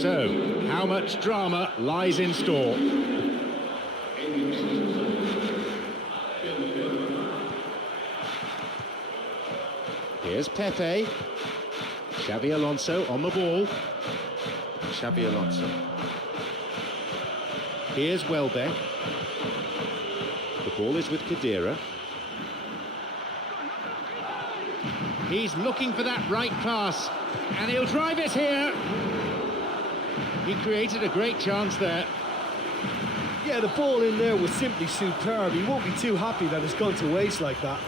So, how much drama lies in store? Here's Pepe. Xabi Alonso on the ball. Xabi Alonso. Here's Welbeck. The ball is with Khedira. He's looking for that right pass, and he'll drive it here. He created a great chance there. Yeah, the ball in there was simply superb. He won't be too happy that it's gone to waste like that.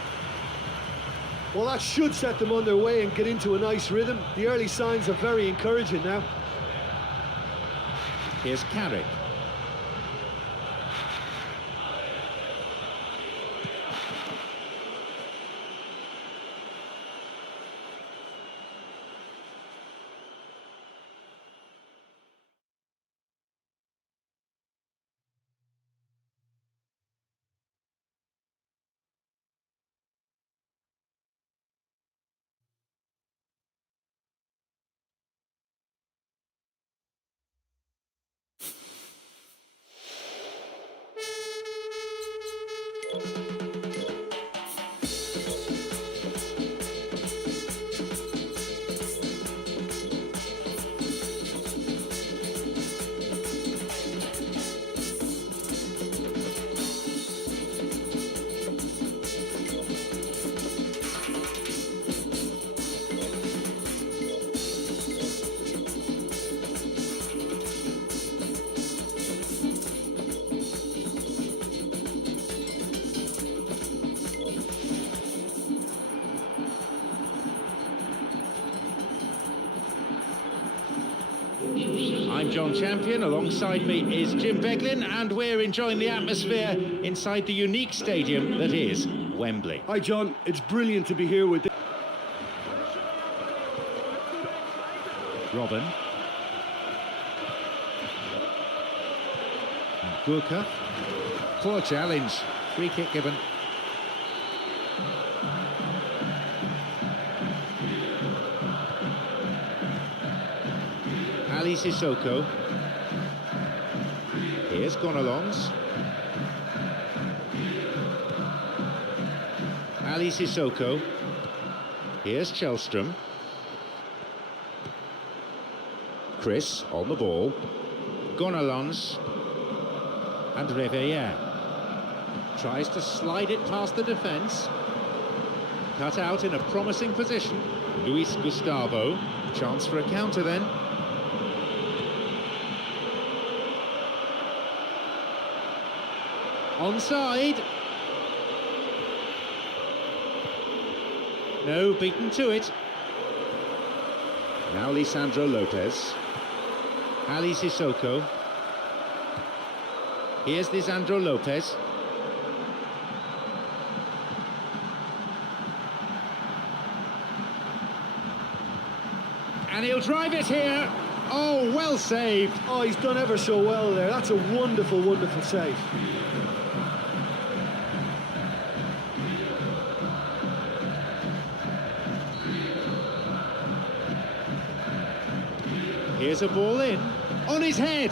Well, that should set them on their way and get into a nice rhythm. The early signs are very encouraging now. Here's Carrick. I'm John Champion, alongside me is Jim Beglin, and we're enjoying the atmosphere inside the unique stadium that is Wembley. Hi, John. It's brilliant to be here with you. Robin. Gurka. Poor challenge. Free kick given. Ali Sissoko. Here's Gonalons. Ali Sissoko. Here's Chelstrom. Chris on the ball. Gonalons. And Reveillère. Tries to slide it past the defence. Cut out in a promising position. Luis Gustavo. Chance for a counter then. Onside. No, beaten to it. Now Lisandro Lopez. Ali Sissoko. Here's Lisandro Lopez. And he'll drive it here. Oh, well saved. Oh, he's done ever so well there. That's a wonderful, wonderful save. Here's a ball in, on his head.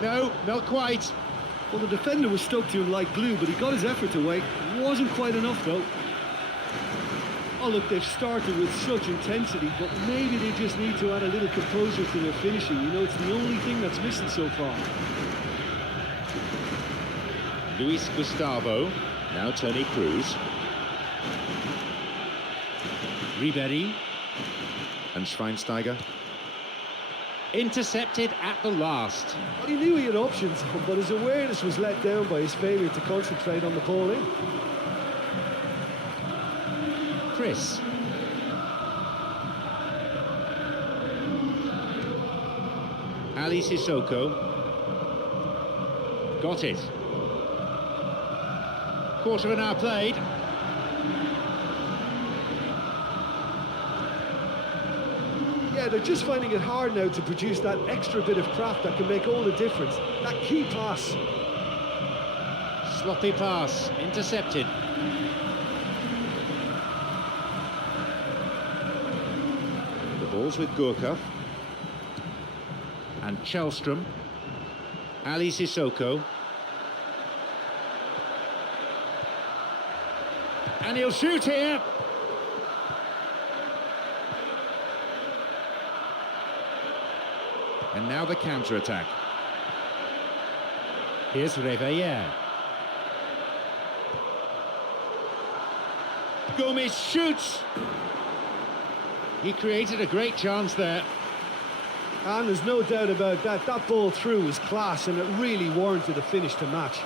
No, not quite. Well, the defender was stuck to him like glue, but he got his effort away. Wasn't quite enough, though. Oh, look, they've started with such intensity, but maybe they just need to add a little composure to their finishing. You know, it's the only thing that's missing so far. Luis Gustavo, now Toni Kroos. Ribéry. And Schweinsteiger. Intercepted at the last. Well, he knew he had options, but his awareness was let down by his failure to concentrate on the ball in. Chris. Ali Sissoko. Got it. Quarter of an hour played. Yeah, they're just finding it hard now to produce that extra bit of craft that can make all the difference. That key pass. Sloppy pass, intercepted. The ball's with Gurka. And Chelstrom. Ali Sissoko. And he'll shoot here. And now the counter-attack. Here's Reveillère. Gomes shoots. He created a great chance there. And there's no doubt about that. That ball through was class, and it really warranted a finish to match.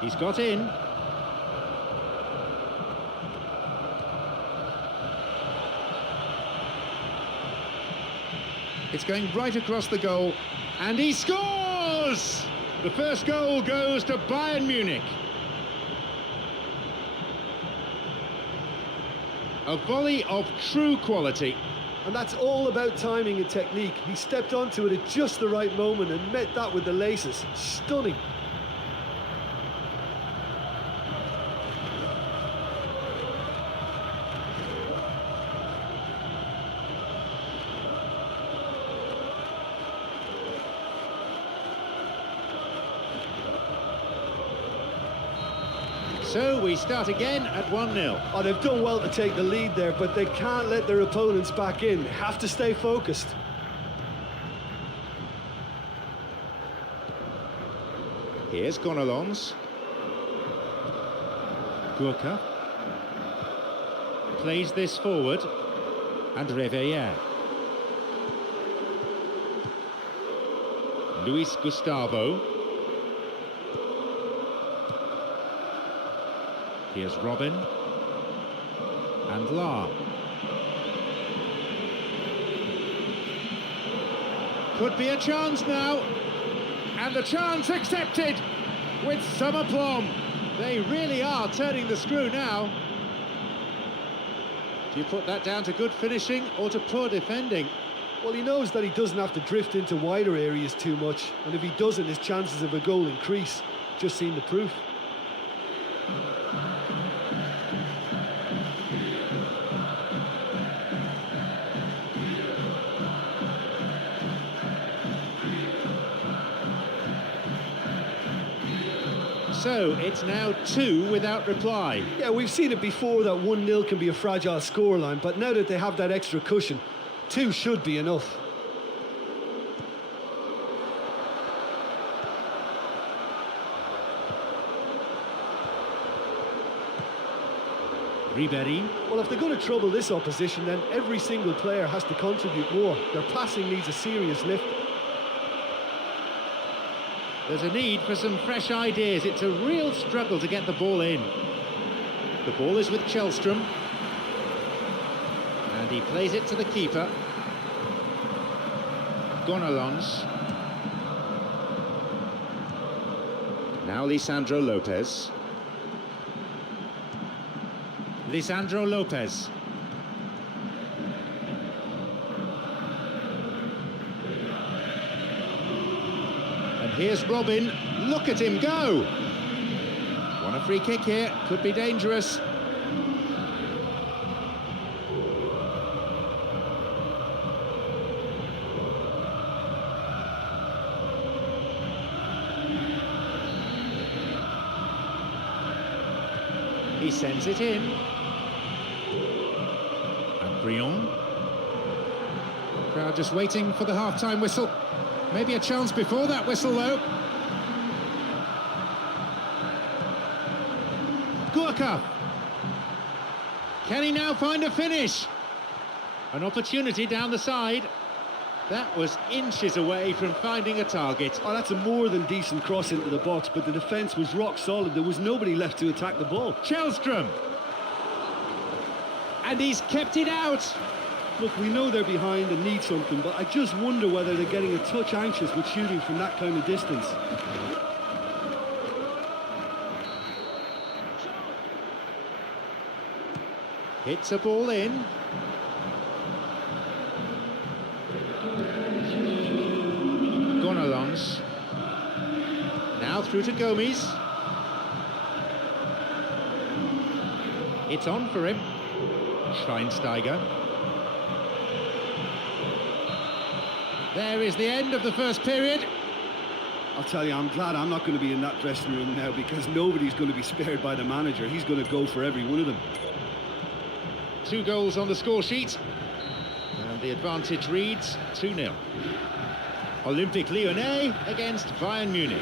He's got in. It's going right across the goal, and he scores! The first goal goes to Bayern Munich. A volley of true quality. And that's all about timing and technique. He stepped onto it at just the right moment and met that with the laces. Stunning. So we start again at 1-0. Oh, they've done well to take the lead there, but they can't let their opponents back in. They have to stay focused. Here's Gonalons. Gurka. Plays this forward. And Reveillère. Luis Gustavo. Here's Robin. And Lahm. Could be a chance now. And the chance accepted with some aplomb. They really are turning the screw now. Do you put that down to good finishing or to poor defending? Well, he knows that he doesn't have to drift into wider areas too much, and if he doesn't, his chances of a goal increase. Just seen the proof. So it's now 2 without reply. Yeah, we've seen it before that 1-0 can be a fragile scoreline, but now that they have that extra cushion, 2 should be enough. Ribéry. Well, if they're going to trouble this opposition, then every single player has to contribute more. Their passing needs a serious lift. There's a need for some fresh ideas. It's a real struggle to get the ball in. The ball is with Chelstrom. And he plays it to the keeper. Gonalons. Now Lisandro Lopez. Lisandro Lopez. And here's Robin. Look at him go. Want a free kick here. Could be dangerous. He sends it in. And Briand. Crowd just waiting for the half-time whistle. Maybe a chance before that whistle, though. Gurka. Can he now find a finish? An opportunity down the side. That was inches away from finding a target. Oh, that's a more than decent cross into the box, but the defence was rock solid. There was nobody left to attack the ball. Chelstrom. And he's kept it out. Look, we know they're behind and need something, but I just wonder whether they're getting a touch anxious with shooting from that kind of distance. Hits a ball in. Gonalons. through to Gomes. It's on for him. Schweinsteiger. There is the end of the first period. I'll tell you, I'm glad I'm not going to be in that dressing room now, because nobody's going to be spared by the manager. He's going to go for every one of them. 2 goals on the score sheet. And the advantage reads 2-0. Olympique Lyonnais against Bayern Munich.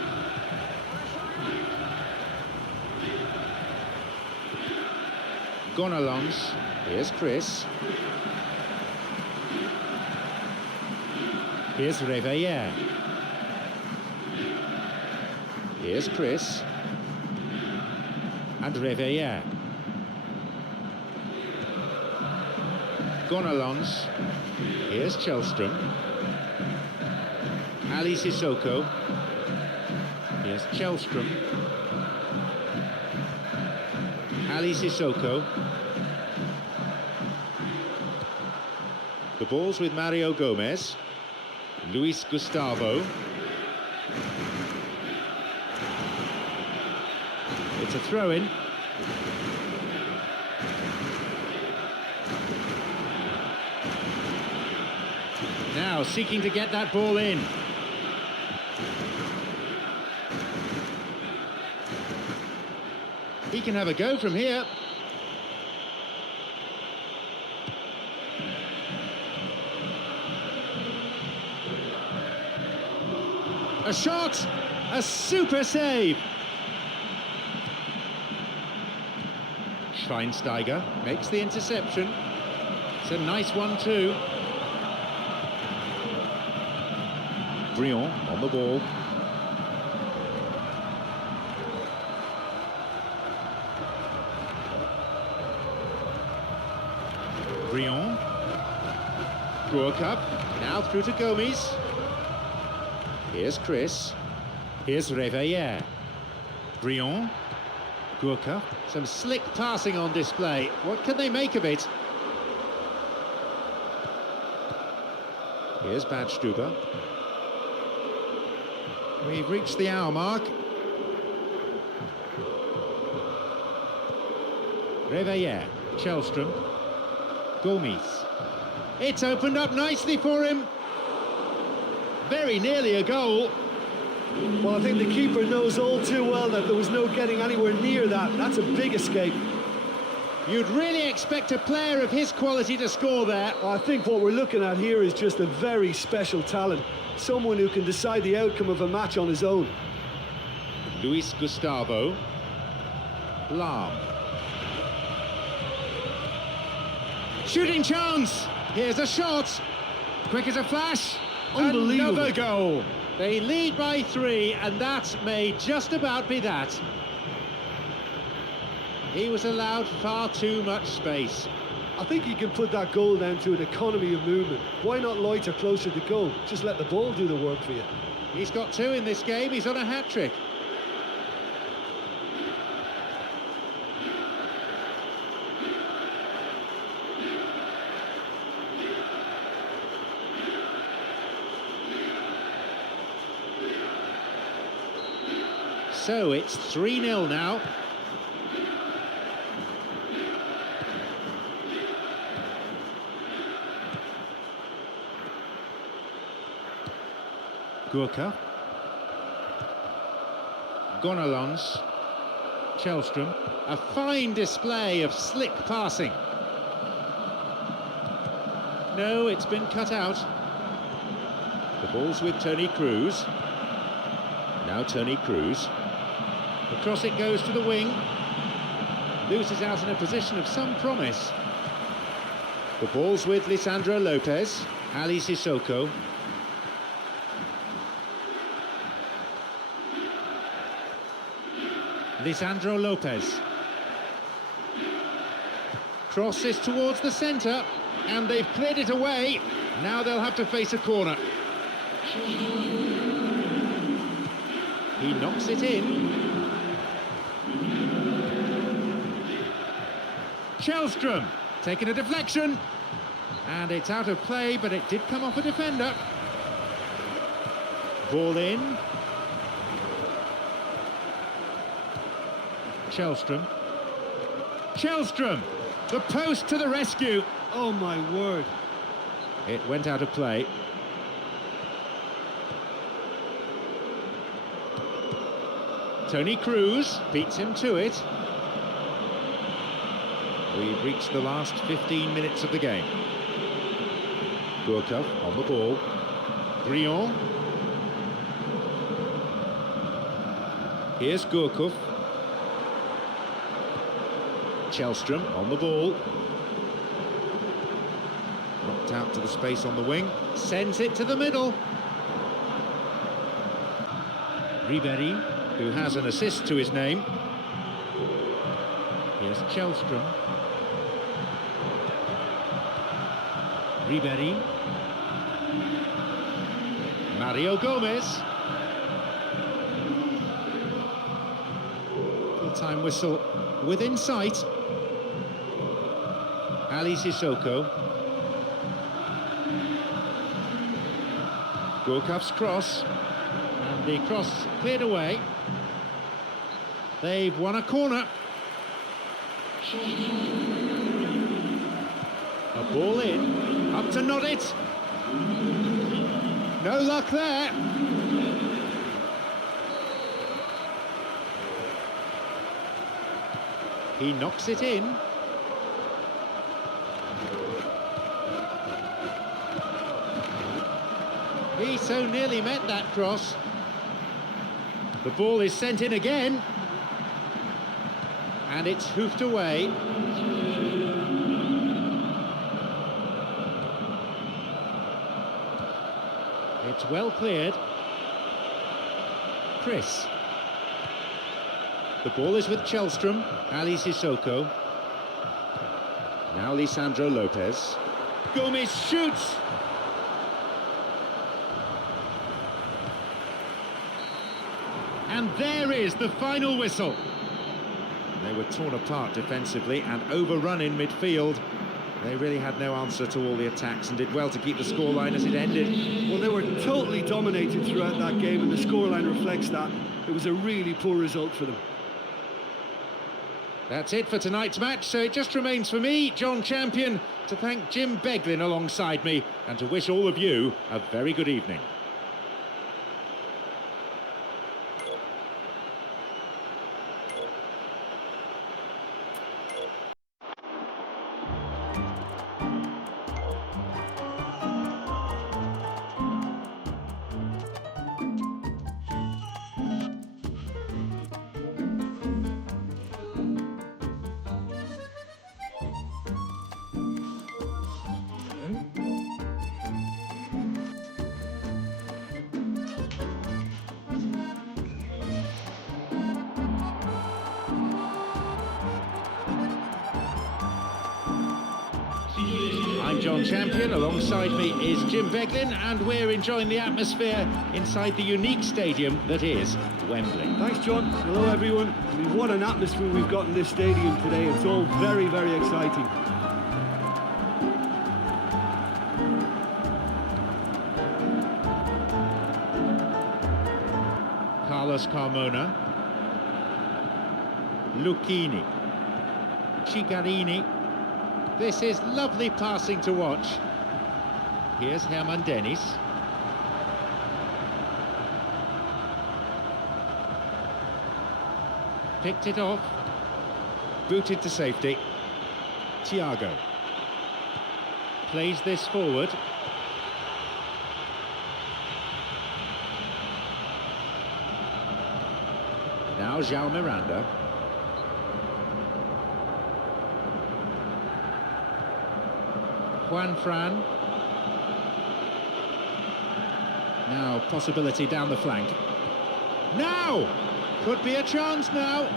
Gonalons. Here's Chris. Here's Réveillère. Here's Chris. And Réveillère. Gonalons. Here's Kjellström. Ali Sissoko. Here's Kjellström. Ali Sissoko. The ball's with Mario Gomez. Luis Gustavo. It's a throw-in. Now seeking to get that ball in. He can have a go from here. A shot! A super save! Schweinsteiger makes the interception. It's a nice one too. Briand on the ball. Briand. Cup. Now through to Gomes. Here's Chris. Here's Réveillère. Briand. Gurka. Some slick passing on display. What can they make of it? Here's Badstuber. We've reached the hour mark. Réveillère. Kjellström. Gomes. It's opened up nicely for him. Very nearly a goal. Well, I think the keeper knows all too well that there was no getting anywhere near that. That's a big escape. You'd really expect a player of his quality to score there. I think what we're looking at here is just a very special talent. Someone who can decide the outcome of a match on his own. Luis Gustavo. Lahm. Shooting chance. Here's a shot. Quick as a flash. Unbelievable. Another goal. They lead by 3, and that may just about be that. He was allowed far too much space. I think you can put that goal down to an economy of movement. Why not loiter closer to goal? Just let the ball do the work for you. He's got 2 in this game. He's on a hat-trick. So it's 3-0 now. Gurka. Gonalons. Kjellström. A fine display of slick passing. No, it's been cut out. The ball's with Toni Kroos. Now Toni Kroos. Across it goes to the wing. Loses out in a position of some promise. The ball's with Lisandro Lopez. Ali Sissoko. Lisandro Lopez. Crosses towards the centre, and they've cleared it away. Now they'll have to face a corner. He knocks it in. Kjellström taking a deflection, and it's out of play, but it did come off a defender. Ball in. Källström. Källström! The post to the rescue! Oh my word. It went out of play. Tony Cruz beats him to it. We've reached the last 15 minutes of the game. Gourcuff on the ball. Briand. Here's Gourcuff. Källström on the ball. Knocked out to the space on the wing. Sends it to the middle. Ribéry, who has an assist to his name. Here's Källström. Ribéry. Mario Gomez. Full-time whistle within sight. Ali Sissoko. Gourcuff's cross. And the cross cleared away. They've won a corner. A ball in. Up to nod it. No luck there. He knocks it in. He so nearly met that cross. The ball is sent in again. And it's hoofed away. It's well cleared. Chris. The ball is with Källström. Ali Sissoko. Now Lisandro Lopez. Gomez shoots! And there is the final whistle. They were torn apart defensively and overrun in midfield. They really had no answer to all the attacks and did well to keep the scoreline as it ended. Well, they were totally dominated throughout that game, and the scoreline reflects that. It was a really poor result for them. That's it for tonight's match, so it just remains for me, John Champion, to thank Jim Beglin alongside me and to wish all of you a very good evening. I'm John Champion, alongside me is Jim Beglin, and we're enjoying the atmosphere inside the unique stadium that is Wembley. Thanks, John. Hello, everyone. I mean, what an atmosphere we've got in this stadium today. It's all very, very exciting. Carlos Carmona. Lucchini. Cigarini. This is lovely passing to watch. Here's Herman Dennis. Picked it off. Booted to safety. Thiago. Plays this forward. Now João Miranda. Juan Fran. Now possibility down the flank. Now! Could be a chance now.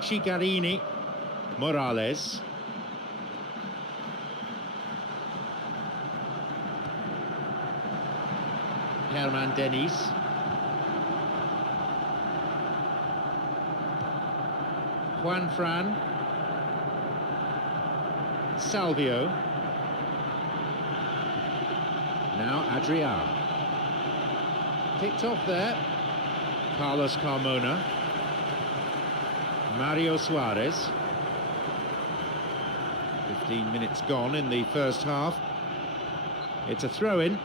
Cigarini. Morales. Herman Dennis. Juan Fran. Salvio. Now Adrian. Picked off there. Carlos Carmona. Mario Suarez. 15 minutes gone in the first half. It's a throw-in.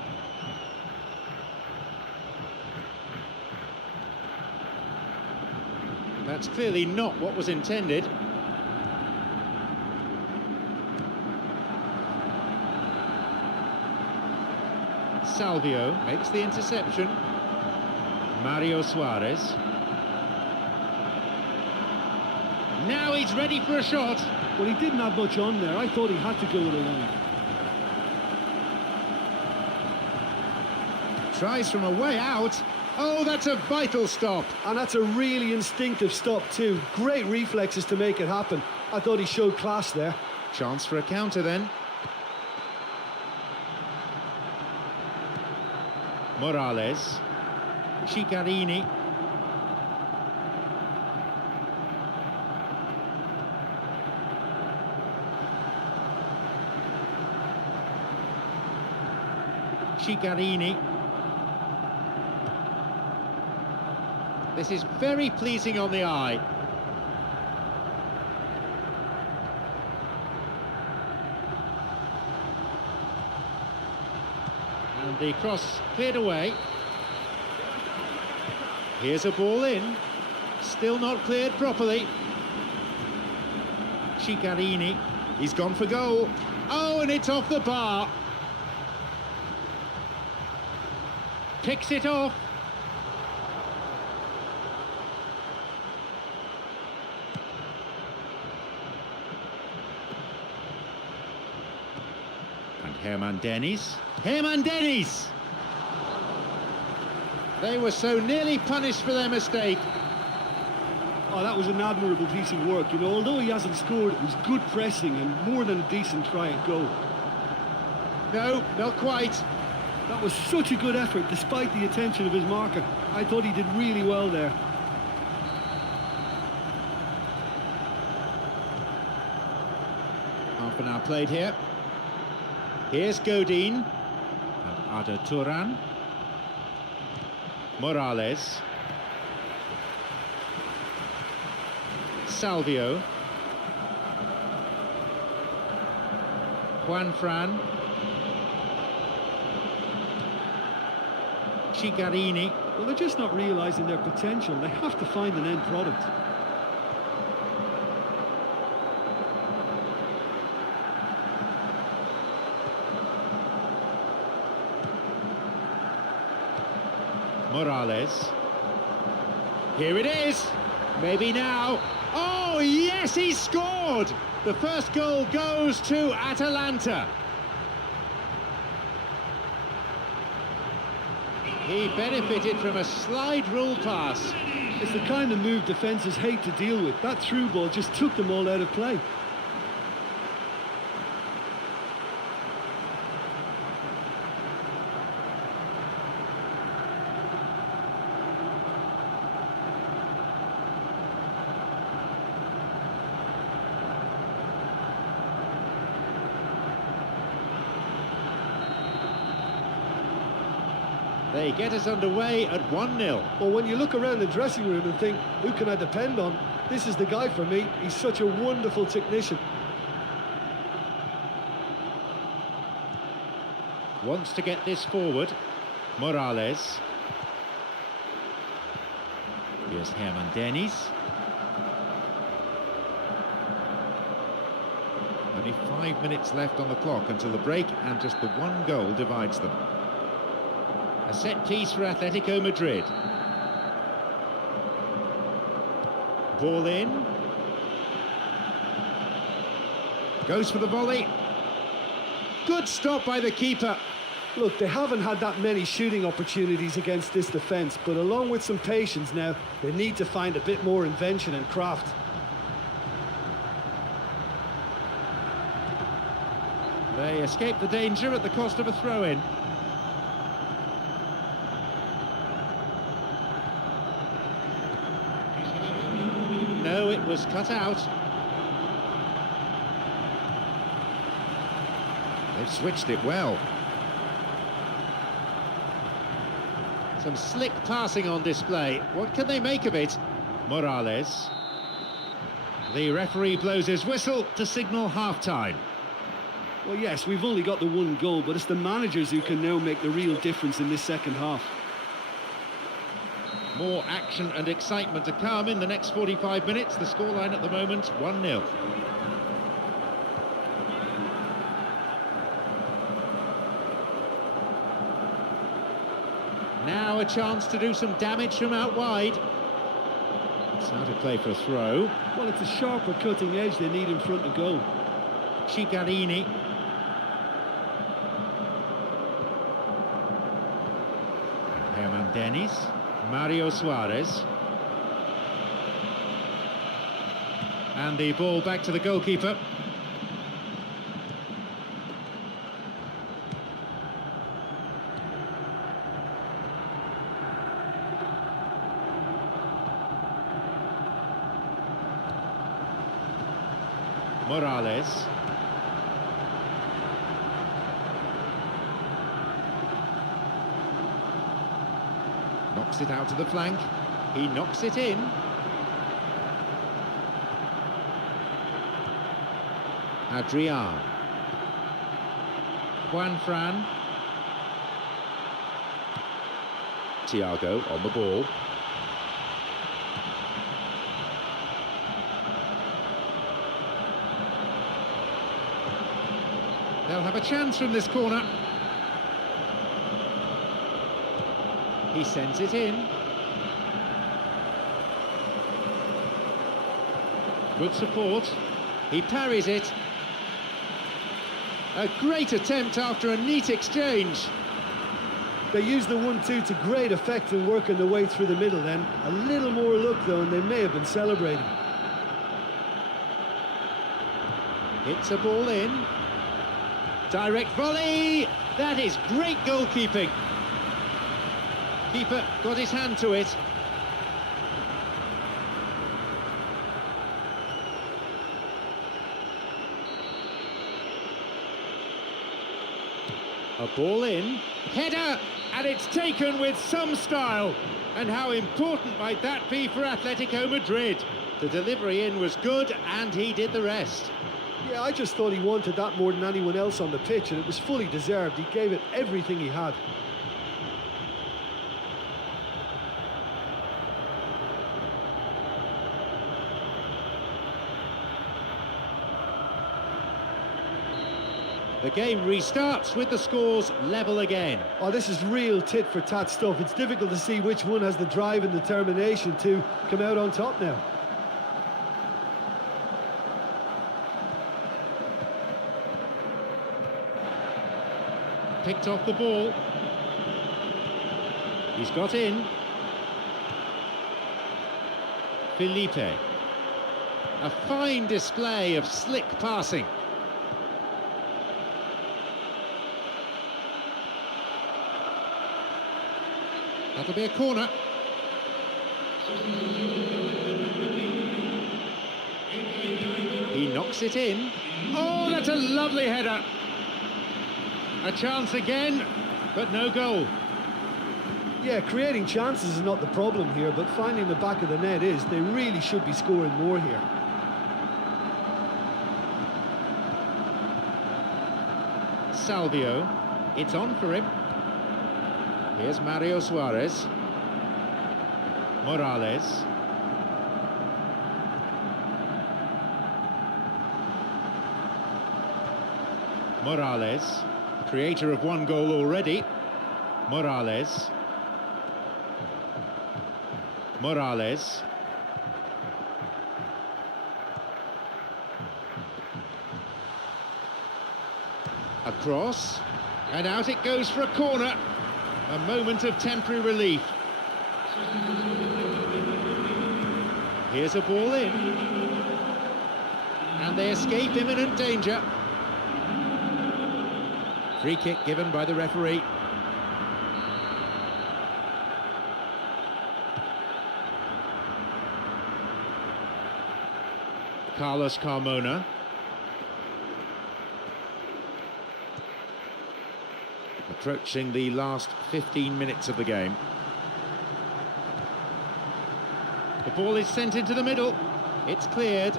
That's clearly not what was intended. Salvio makes the interception. Mario Suarez. Now he's ready for a shot. Well, he didn't have much on there. I thought he had to go with a line. Tries from a way out. Oh, that's a vital stop. And that's a really instinctive stop too. Great reflexes to make it happen. I thought he showed class there. Chance for a counter then. Morales. Ciccarini. Ciccarini. This is very pleasing on the eye. And the cross cleared away. Here's a ball in. Still not cleared properly. Ciccarini. He's gone for goal. Oh, and it's off the bar. Picks it off. And Herman Dennis. Herman Dennis! They were so nearly punished for their mistake. Oh, that was an admirable piece of work. You know, although he hasn't scored, it was good pressing and more than a decent try and goal. No, not quite. That was such a good effort, despite the attention of his marker. I thought he did really well there. Half an hour played here. Here's Godin. And Arda Turan. Morales. Salvio. Juan Fran. Ciccarini. Well, they're just not realising their potential. They have to find an end product. Morales. Here it is. Maybe now. Oh, yes, he scored! The first goal goes to Atalanta. He benefited from a slide rule pass. It's the kind of move defences hate to deal with. That through ball just took them all out of play. They get us underway at 1-0. Well, when you look around the dressing room and think, who can I depend on? This is the guy for me. He's such a wonderful technician. Wants to get this forward. Morales. Here's Herman Dennis. Only 5 minutes left on the clock until the break, and just the one goal divides them. A set piece for Atletico Madrid. Ball in. Goes for the volley. Good stop by the keeper. Look, they haven't had that many shooting opportunities against this defence, but along with some patience now, they need to find a bit more invention and craft. They escape the danger at the cost of a throw-in. No, it was cut out. They've switched it well. Some slick passing on display. What can they make of it? Morales. The referee blows his whistle to signal half-time. Well, yes, we've only got the one goal, but it's the managers who can now make the real difference in this second half. More action and excitement to come in the next 45 minutes. The scoreline at the moment, 1-0. Now a chance to do some damage from out wide. It's out of play for a throw. Well, it's a sharper cutting edge they need in front of goal. Cigarini. Herman Dennis. Mario Suarez. And the ball back to the goalkeeper. Morales. Knocks it out to the flank. He knocks it in. Adrian. Juanfran. Thiago on the ball. They'll have a chance from this corner. He sends it in. Good support. He parries it. A great attempt after a neat exchange. They used the 1-2 to great effect in working their way through the middle then. A little more luck though, and they may have been celebrating. Hits a ball in. Direct volley! That is great goalkeeping. Keeper got his hand to it. A ball in. Header! And it's taken with some style. And how important might that be for Atletico Madrid? The delivery in was good and he did the rest. Yeah, I just thought he wanted that more than anyone else on the pitch, and it was fully deserved. He gave it everything he had. The game restarts with the scores level again. Oh, this is real tit-for-tat stuff. It's difficult to see which one has the drive and determination to come out on top now. Picked off the ball. He's got in. Felipe. A fine display of slick passing. That'll be a corner. He knocks it in. Oh, that's a lovely header. A chance again, but no goal. Yeah, creating chances is not the problem here, but finding the back of the net is. They really should be scoring more here. Salvio. It's on for him. Here's Mario Suarez. Morales. Morales. Creator of one goal already. Morales. Morales. Across. And out it goes for a corner. A moment of temporary relief. Here's a ball in. And they escape imminent danger. Free kick given by the referee. Carlos Carmona. Approaching the last 15 minutes of the game. The ball is sent into the middle. It's cleared.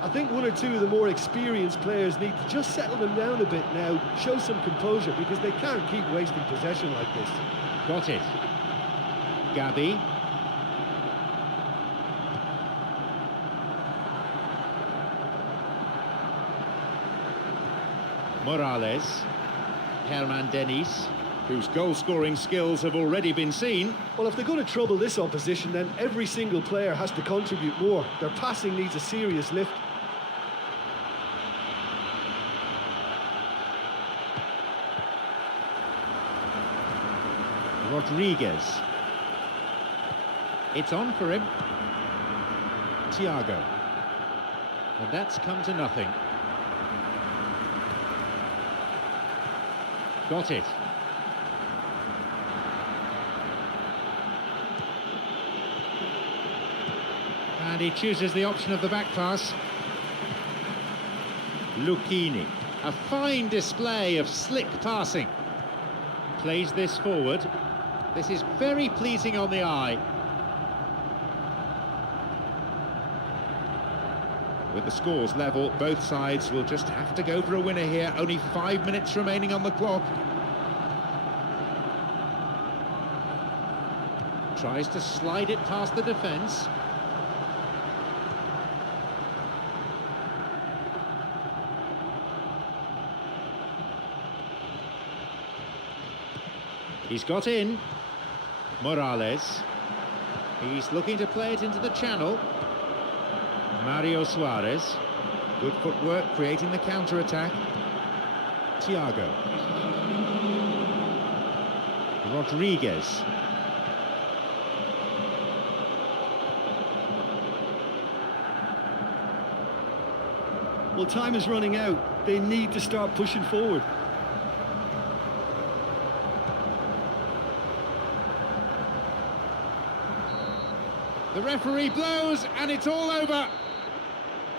I think one or two of the more experienced players need to just settle them down a bit now, show some composure, because they can't keep wasting possession like this. Got it. Gabi. Morales. Herman Dennis, whose goal-scoring skills have already been seen. Well, if they're going to trouble this opposition, then every single player has to contribute more. Their passing needs a serious lift. Rodriguez. It's on for him. Thiago. And that's come to nothing. Got it. And he chooses the option of the back pass. Lucchini. A fine display of slick passing. Plays this forward. This is very pleasing on the eye. With the scores level, both sides will just have to go for a winner here. Only 5 minutes remaining on the clock. Tries to slide it past the defence. He's got in. Morales. He's looking to play it into the channel. Mario Suarez. Good footwork, creating the counter-attack. Thiago. Rodriguez. Well, time is running out. They need to start pushing forward. The referee blows and it's all over.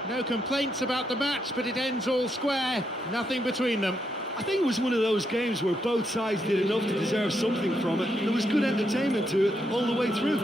No complaints about the match, but it ends all square. Nothing between them. I think it was one of those games where both sides did enough to deserve something from it. There was good entertainment to it all the way through.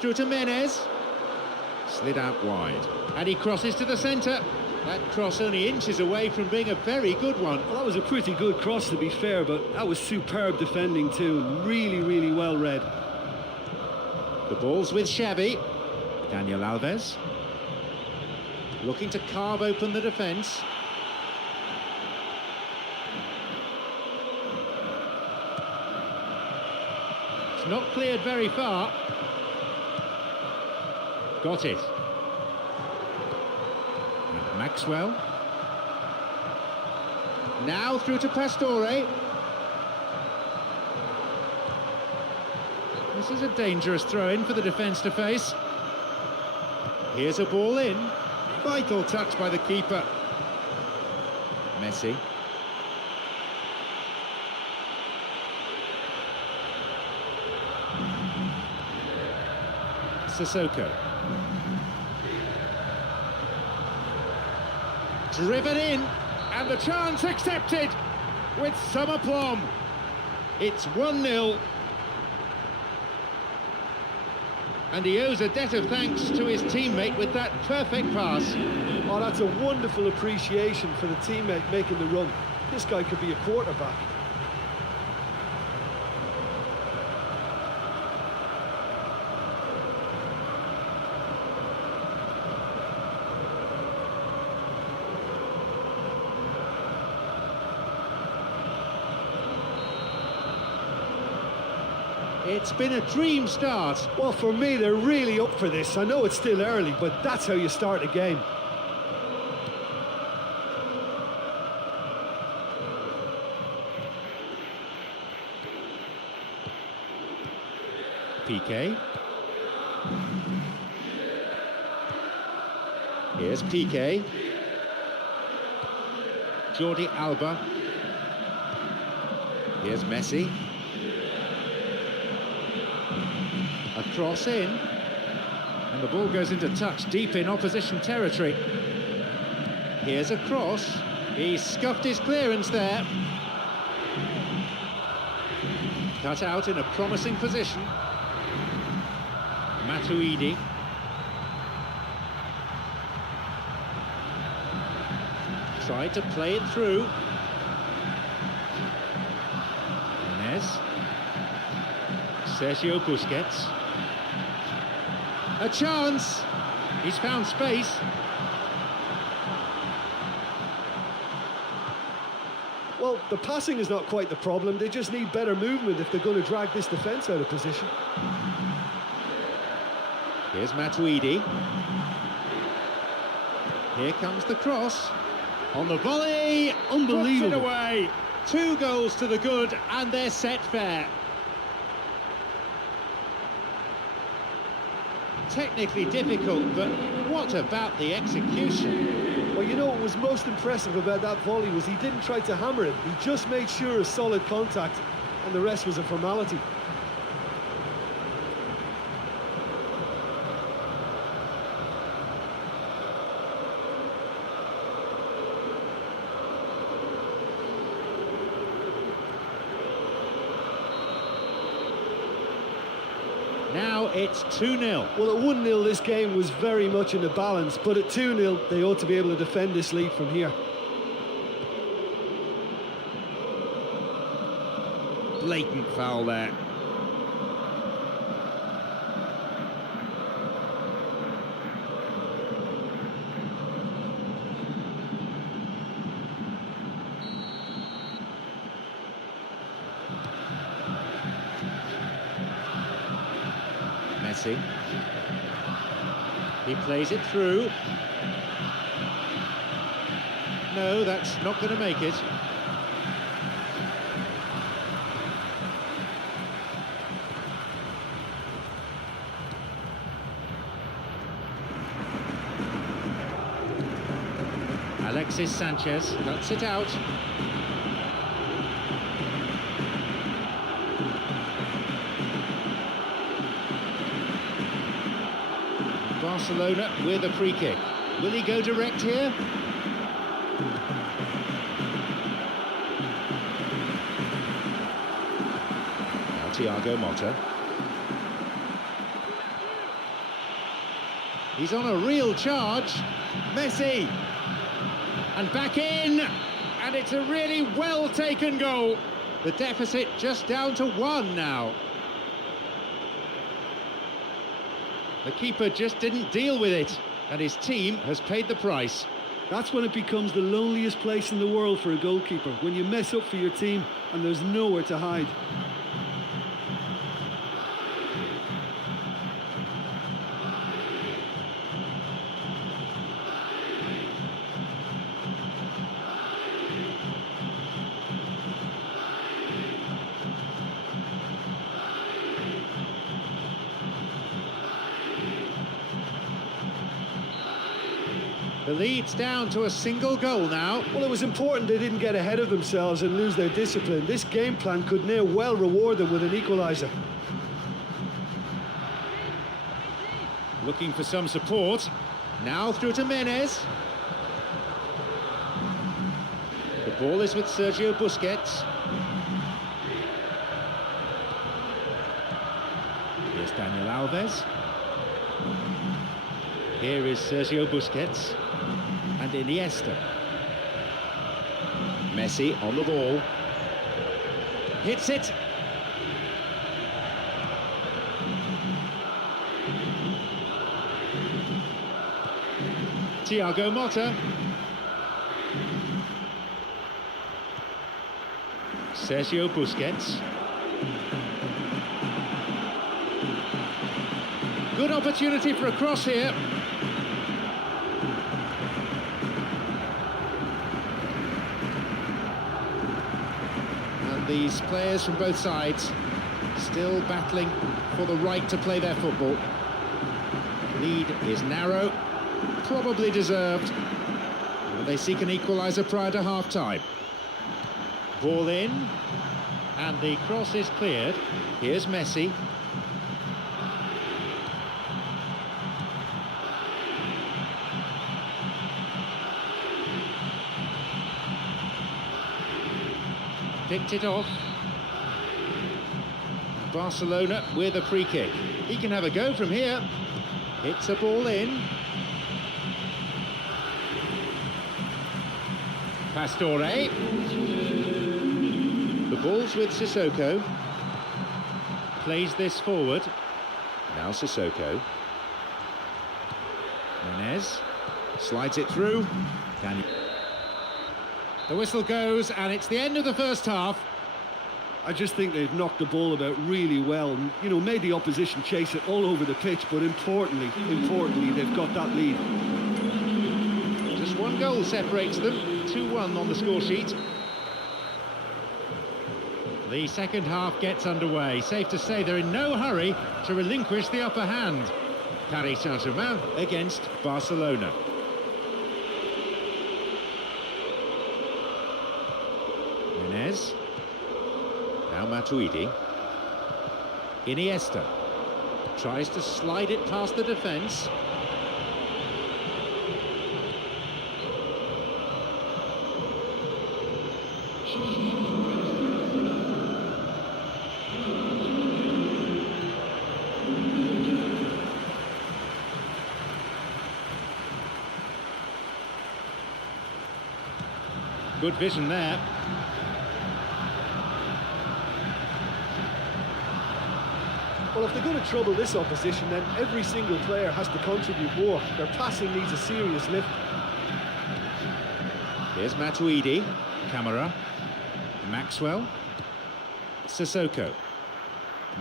Through to Menez. Slid out wide. And he crosses to the centre. That cross only inches away from being a very good one. Well, that was a pretty good cross, to be fair, but that was superb defending too. Really, really well read. The ball's with Xavi. Daniel Alves. Looking to carve open the defence. It's not cleared very far. Got it. And Maxwell. Now through to Pastore. This is a dangerous throw-in for the defence to face. Here's a ball in. Vital touch by the keeper. Messi. Sissoko. Driven in, and the chance accepted with some aplomb. It's 1-0. And he owes a debt of thanks to his teammate with that perfect pass. Oh, that's a wonderful appreciation for the teammate making the run. This guy could be a quarterback. It's been a dream start. Well, for me, they're really up for this. I know it's still early, but that's how you start a game. Piqué. Here's Piqué. Jordi Alba. Here's Messi. A cross in. And the ball goes into touch deep in opposition territory. Here's a cross. He scuffed his clearance there. Cut out in a promising position. Matuidi. Tried to play it through. Inez. Sergio Busquets. A chance! He's found space. Well, the passing is not quite the problem. They just need better movement if they're going to drag this defence out of position. Here's Matuidi. Here comes the cross. On the volley! Unbelievable. Puts it away! 2 goals to the good, and they're set fair. Technically difficult, but what about the execution? Well, you know what was most impressive about that volley was he didn't try to hammer it. He just made sure of solid contact, and the rest was a formality. Now it's 2-0. Well, at 1-0, this game was very much in the balance, but at 2-0, they ought to be able to defend this lead from here. Blatant foul there. Messi. He plays it through. No, that's not going to make it. Alexis Sanchez cuts it out. Barcelona with a free kick. Will he go direct here? Now Thiago Motta. He's on a real charge. Messi. And back in. And it's a really well-taken goal. The deficit just down to 1 now. The keeper just didn't deal with it, and his team has paid the price. That's when it becomes the loneliest place in the world for a goalkeeper, when you mess up for your team and there's nowhere to hide. The lead's down to a single goal now. Well, it was important they didn't get ahead of themselves and lose their discipline. This game plan could now well reward them with an equaliser. Looking for some support. Now through to Menez. The ball is with Sergio Busquets. Here's Daniel Alves. Here is Sergio Busquets and Iniesta. Messi on the ball. Hits it. Thiago Motta. Sergio Busquets. Good opportunity for a cross here. And these players from both sides still battling for the right to play their football. Lead is narrow, probably deserved. They seek an equaliser prior to half-time. Ball in, and the cross is cleared. Here's Messi. Picked it off. Barcelona with a free kick. He can have a go from here. Hits a ball in. Pastore. The ball's with Sissoko. Plays this forward. Now Sissoko. Menez slides it through. The whistle goes, and it's the end of the first half. I just think they've knocked the ball about really well and, you know, made the opposition chase it all over the pitch, but importantly, they've got that lead. Just one goal separates them, 2-1 on the score sheet. The second half gets underway. Safe to say they're in no hurry to relinquish the upper hand. Paris Saint-Germain against Barcelona. Menez. Now Matuidi. Iniesta. Tries to slide it past the defence. Good vision there. Well, if they're going to trouble this opposition, then every single player has to contribute more. Their passing needs a serious lift. Here's Matuidi. Camara. Maxwell. Sissoko.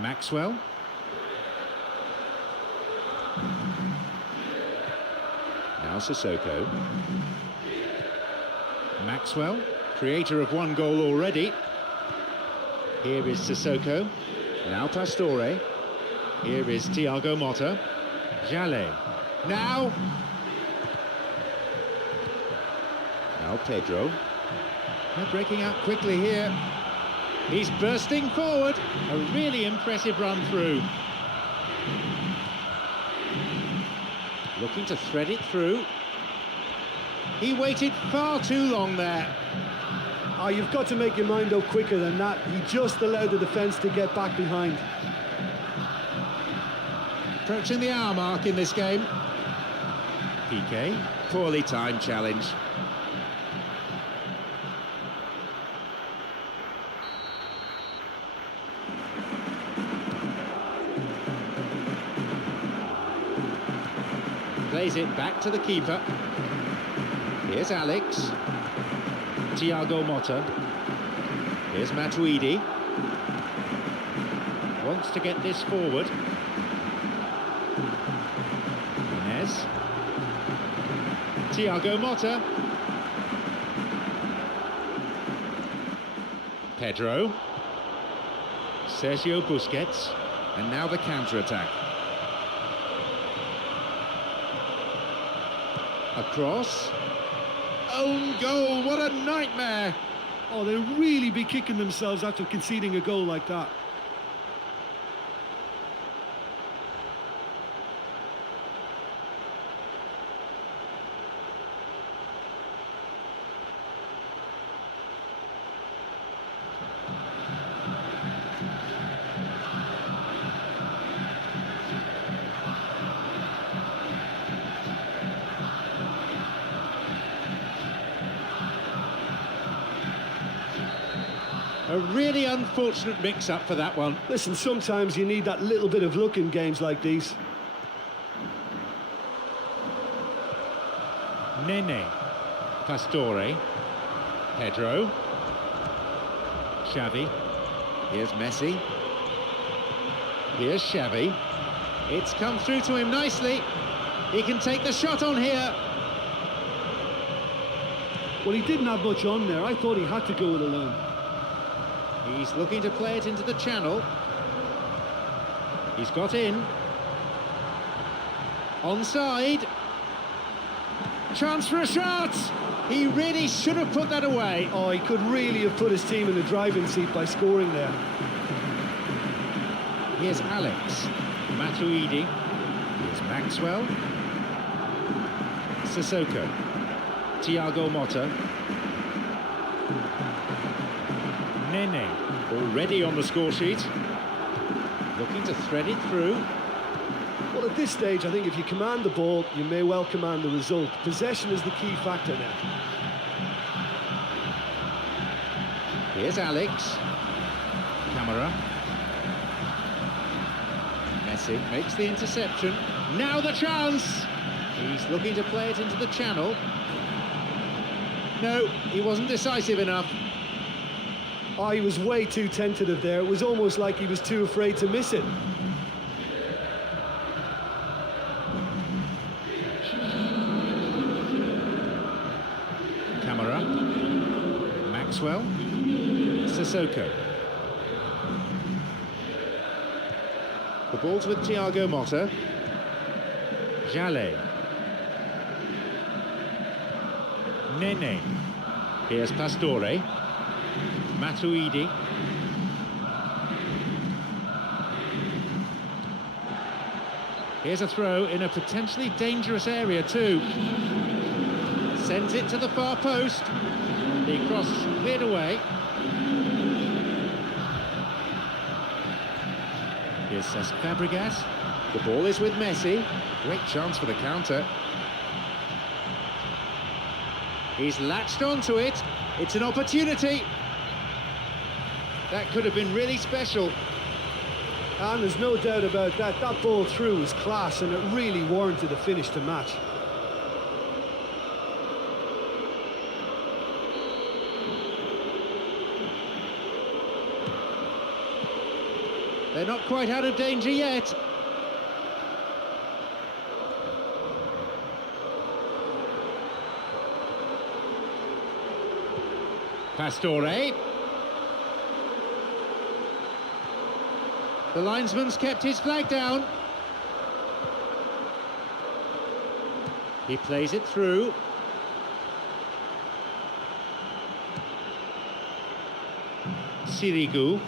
Maxwell. Now Sissoko. Maxwell, creator of one goal already. Here is Sissoko. Now Pastore. Here is Thiago Motta. Jallet. Now Pedro. They're breaking out quickly here. He's bursting forward. A really impressive run through. Looking to thread it through. He waited far too long there. Oh, you've got to make your mind go quicker than that. He just allowed the defence to get back behind. Approaching the hour mark in this game. Piqué, poorly timed challenge. Plays it back to the keeper. Here's Alex. Thiago Motta. Here's Matuidi. Wants to get this forward. Menez. Thiago Motta. Pedro. Sergio Busquets. And now the counter-attack. Across. Own goal, what a nightmare! Oh, they'll really be kicking themselves after conceding a goal like that. A really unfortunate mix-up for that one. Listen, sometimes you need that little bit of luck in games like these. Nene, Pastore, Pedro, Xavi. Here's Messi. Here's Xavi. It's come through to him nicely. He can take the shot on here. Well, he didn't have much on there. I thought he had to go it alone. He's looking to play it into the channel. He's got in. Onside. Chance for a shot! He really should have put that away. Oh, he could really have put his team in the driving seat by scoring there. Here's Alex. Matuidi. Here's Maxwell. Sissoko. Thiago Motta. Nene, already on the score sheet. Looking to thread it through. Well, at this stage, I think if you command the ball, you may well command the result. Possession is the key factor now. Here's Alex. Camara. Messi makes the interception. Now the chance! He's looking to play it into the channel. No, he wasn't decisive enough. Oh, he was way too tentative there. It was almost like he was too afraid to miss it. Camara. Maxwell. Sissoko. The ball's with Thiago Motta. Jallet. Nene. Here's Pastore. Matuidi. Here's a throw in a potentially dangerous area too. Sends it to the far post. The cross cleared away. Here's Cesc Fabregas. The ball is with Messi. Great chance for the counter. He's latched onto it. It's an opportunity. That could have been really special. And there's no doubt about that. That ball through was class, and it really warranted a finish to match. They're not quite out of danger yet. Pastore. The linesman's kept his flag down. He plays it through. Sirigu.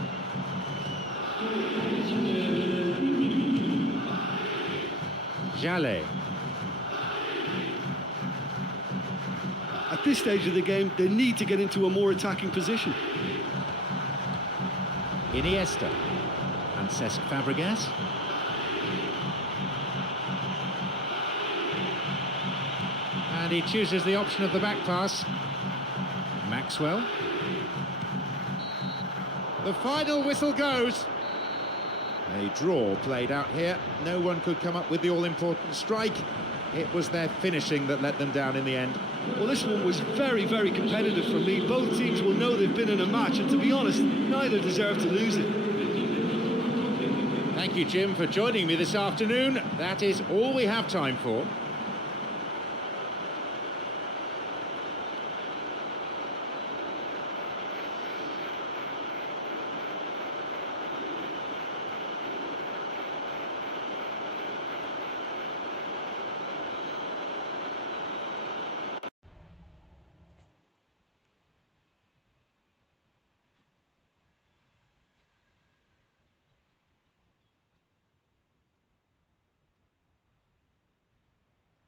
Jallet. At this stage of the game, they need to get into a more attacking position. Iniesta. And Cesc Fabregas. And he chooses the option of the back pass. Maxwell. The final whistle goes. A draw played out here. No one could come up with the all-important strike. It was their finishing that let them down in the end. Well, this one was very, very competitive for me. Both teams will know they've been in a match, and to be honest, neither deserve to lose it. Thank you, Jim, for joining me this afternoon. That is all we have time for.